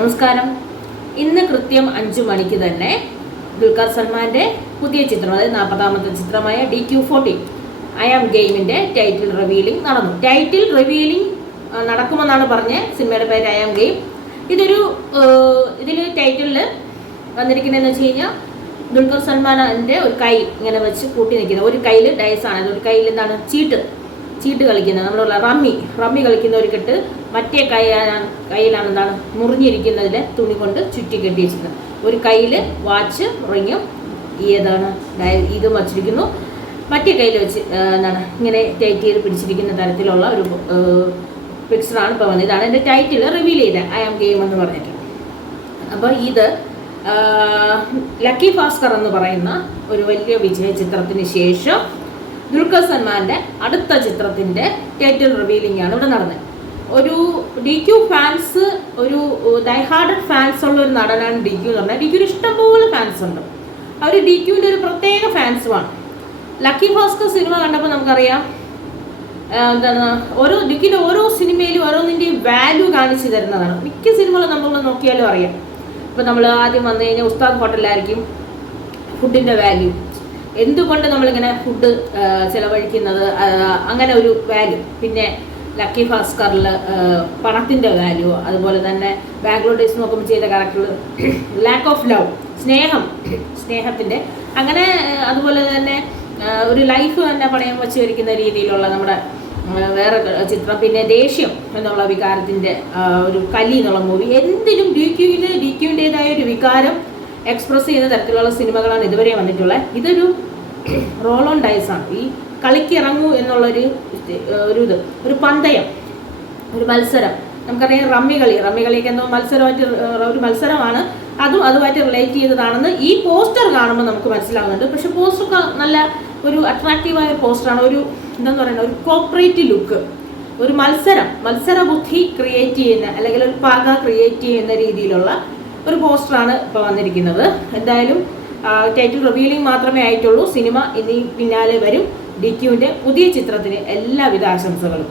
നമസ്കാരം. ഇന്ന് കൃത്യം 5 മണിക്ക് തന്നെ ദുൽഖർ സൽമാന്റെ പുതിയ ചിത്രം, അതായത് 40ാമത്തെ ചിത്രമായ DQ14 ഐ ആം ഗെയിമിന്റെ ടൈറ്റിൽ റിവീലിംഗ് നടന്നു. ടൈറ്റിൽ റിവീലിംഗ് നടക്കുമെന്നാണ് പറഞ്ഞത്. സിനിമയുടെ പേര് ഐ ആം ഗെയിം. ഇതിൽ ടൈറ്റിലിൽ വന്നിരിക്കുന്നതെന്ന് വെച്ച് കഴിഞ്ഞാൽ ദുൽഖർ സൽമാന്റെ ഒരു കൈ ഇങ്ങനെ വെച്ച് കൂട്ടി നിൽക്കുന്നത്, ഒരു കയ്യിൽ ഡയസാണ്, ഒരു കയ്യിൽ എന്താണ് ചീട്ട് കളിക്കുന്നത്, നമ്മളുള്ള റമ്മി കളിക്കുന്ന ഒരു കെട്ട്, മറ്റേ കയ്യിലാണ് എന്താണ് മുറിഞ്ഞിരിക്കുന്നതിലെ തുണി കൊണ്ട് ചുറ്റി കെട്ടി വെച്ചിരുന്നത്. ഒരു കയ്യിൽ വാച്ച് റിങ്ങും ഇതും വച്ചിരിക്കുന്നു, മറ്റേ കയ്യിൽ വെച്ച് എന്താണ് ഇങ്ങനെ ടൈറ്റ് ചെയ്ത് പിടിച്ചിരിക്കുന്ന തരത്തിലുള്ള ഒരു പിക്ചറാണ് ഇപ്പോൾ വന്നത്. ഇതാണ് എൻ്റെ ടൈറ്റിൽ റിവീൽ ചെയ്തത്, ഐ ആം ഗെയിം എന്ന് പറഞ്ഞിട്ട്. അപ്പോൾ ഇത് ലക്കി ഭാസ്കർ എന്ന് പറയുന്ന ഒരു വലിയ വിജയ ചിത്രത്തിന് ശേഷം ദുൽഖർ സൽമാന്റെ അടുത്ത ചിത്രത്തിന്റെ ടൈറ്റിൽ റിവീലിംഗ് ആണ് ഇവിടെ നടന്നത്. ഒരു DQ ഫാൻസ്, ഒരു ഡൈഹാർഡഡ് ഫാൻസ് ഉള്ള ഒരു നടനാണ് DQ എന്ന് പറഞ്ഞാൽ. DQ ഇഷ്ടംപോലെ ഫാൻസ് ഉണ്ട്. അവർ DQന്റെ ഒരു പ്രത്യേക ഫാൻസുമാണ്. ലക്കി ഭാസ്കർ സിനിമ കണ്ടപ്പോൾ നമുക്കറിയാം എന്താണ് DQന്റെ ഓരോ സിനിമയിലും ഓരോന്നിൻ്റെയും വാല്യൂ കാണിച്ചു തരുന്നതാണ്. മിക്ക സിനിമകളും നമ്മൾ നോക്കിയാലും അറിയാം. ഇപ്പം നമ്മൾ ആദ്യം വന്നു കഴിഞ്ഞാൽ ഉസ്താദ് ഹോട്ടലിലായിരിക്കും ഫുഡിൻ്റെ വാല്യൂ, എന്തുകൊണ്ട് നമ്മളിങ്ങനെ ഫുഡ് ചിലവഴിക്കുന്നത്, അങ്ങനെ ഒരു വാല്യൂ. പിന്നെ ലക്കി ഭാസ്കറിൽ പണത്തിൻ്റെ വാല്യൂ, അതുപോലെ തന്നെ ബാംഗ്ലൂർ ഡേയ്സ് നോക്കുമ്പോൾ ചെയ്ത ക്യാരക്ടർ ലാക്ക് ഓഫ് ലവ്, സ്നേഹത്തിൻ്റെ, അങ്ങനെ അതുപോലെ തന്നെ ഒരു ലൈഫ് തന്നെ പണയം വെച്ച് വരിക്കുന്ന രീതിയിലുള്ള നമ്മുടെ വേറെ ചിത്രം. പിന്നെ ദേഷ്യം എന്നുള്ള വികാരത്തിൻ്റെ ഒരു കലി എന്നുള്ള മൂവി. എന്തിനും DQൻ്റേതായ ഒരു വികാരം എക്സ്പ്രസ് ചെയ്യുന്ന തരത്തിലുള്ള സിനിമകളാണ് ഇതുവരെ വന്നിട്ടുള്ളത്. ഇതൊരു റോൾ ഓൺ ഡൈസാണ്. ഈ കളിക്കിറങ്ങൂ എന്നുള്ളൊരു ഒരു പന്തയം, ഒരു മത്സരം. നമുക്കറിയാം റമ്മികളിയൊക്കെ എന്തോ ഒരു മത്സരമാണ്. അതുമായിട്ട് റിലേറ്റ് ചെയ്തതാണെന്ന് ഈ പോസ്റ്റർ കാണുമ്പോൾ നമുക്ക് മനസ്സിലാവുന്നുണ്ട്. പക്ഷെ പോസ്റ്റർ നല്ല ഒരു അട്രാക്റ്റീവായ പോസ്റ്ററാണ്. ഒരു എന്താന്ന് പറയുന്നത്, ഒരു കോപ്പറേറ്റീവ് ലുക്ക്, ഒരു മത്സര ബുദ്ധി ക്രിയേറ്റ് ചെയ്യുന്ന, അല്ലെങ്കിൽ ഒരു പാക ക്രിയേറ്റ് ചെയ്യുന്ന രീതിയിലുള്ള ഒരു പോസ്റ്ററാണ് ഇപ്പോൾ വന്നിരിക്കുന്നത്. എന്തായാലും ടൈറ്റിൽ റിവീലിംഗ് മാത്രമേ ആയിട്ടുള്ളൂ. സിനിമ ഇനി പിന്നാലെ വരും. DQന്റെ പുതിയ ചിത്രത്തിന് എല്ലാവിധ ആശംസകളും.